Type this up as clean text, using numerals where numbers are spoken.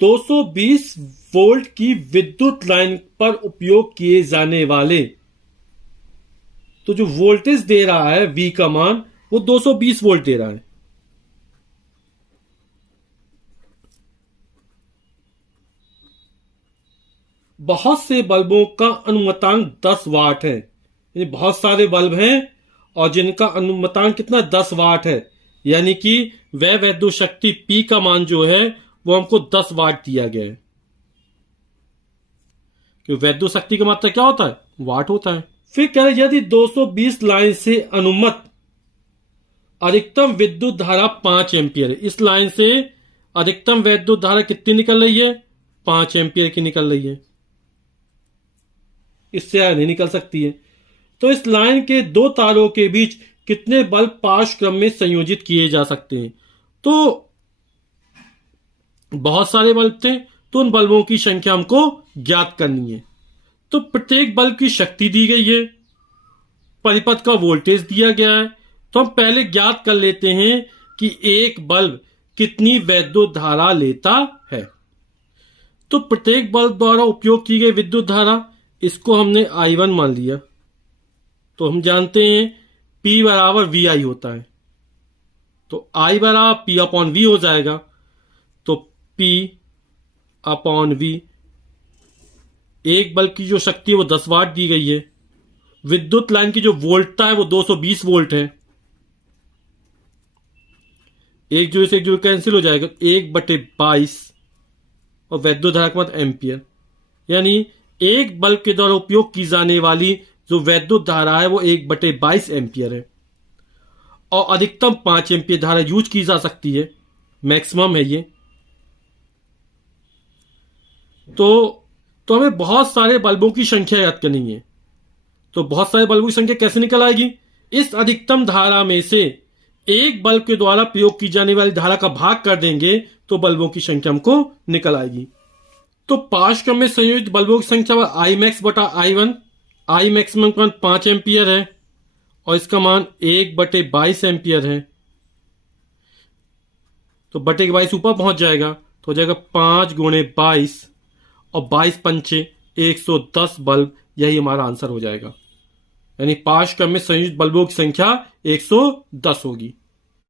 220 volt की विद्युत line पर उपयोग किए जाने वाले, तो जो वोल्टेज दे रहा है V का मान वो 220 वोल्ट दे रहा है। बहुत से बल्बों का अनुमतांक 10 वाट है, यानी बहुत सारे बल्ब हैं और जिनका अनुमतांक कितना 10 वाट है, यानी कि वह वैद्युत शक्ति P का मान जो है वो हमको 10 वाट दिया गया है। क्योंकि वैद्युत शक्ति का मात्रा क्या होता है? वाट होता है। फिर कह रहे यदि 220 लाइन से अनुमत अधिकतम विद्युत धारा 5 एम्पियर है, इस लाइन से अधिकतम वैद्युत धारा कितनी निकल रही है? 5 एम्पियर की निकल रही है, इससे ज्यादा नहीं निकल सकती है। तो इस लाइन के दो तारों के बीच कितने बल्ब पार्श्व क्रम में संयोजित किए जा सकते हैं? तो बहुत सारे बल्ब थे, तो उन बल्बों की संख्या हमको ज्ञात करनी है। तो प्रत्येक बल्ब की शक्ति दी गई है, परिपथ का वोल्टेज दिया गया है। तो हम पहले ज्ञात कर लेते हैं कि एक बल्ब कितनी वैद्युत धारा लेता है। तो प्रत्येक बल्ब द्वारा उपयोग की गई विद्युत धारा, इसको हमने I1 मान लिया। तो हम जानते हैं P बराबर VI होता है, तो I बराबर P अपॉन V हो जाएगा। तो P अपॉन V, एक बल्ब की जो शक्ति है वो 10 वाट दी गई है। विद्युत लाइन की जो वोल्टता है वो 220 वोल्ट है। एक जो से एक जो कैंसिल हो जाएगा, 1/22 और वैद्युत धारा के बाद एम्पियर, यानी एक बल्ब के द्वारा उपयोग की जाने वाली जो वैद्युत धारा है वो 1/22 एम्पियर है। और अधिकतम 5 एम्पियर धारा यूज की जा सकती है, मैक्सिमम है ये। तो हमें बहुत सारे बल्बों की संख्या याद करनी है। तो बहुत सारे बल्बों की संख्या कैसे निकल आएगी? इस अधिकतम धारा में से एक बल्ब के द्वारा प्रयोग की जाने वाली धारा का भाग कर देंगे तो बल्बों की संख्या हमको निकल आएगी। तो पार्श्व क्रम में संयोजित बल्बों की संख्या I max बटा I1। I मैक्सिमम का मान 5 एम्पियर है और इसका मान 1/22 एम्पियर है। तो बटे के 22 ऊपर पहुंच जाएगा, तो हो जाएगा 5 गुणे 22 और 22 पंचे 110 बल्ब, यही हमारा आंसर हो जाएगा। यानी पार्श्व क्रम में संयोजित बल्बों की संख्या 110 होगी।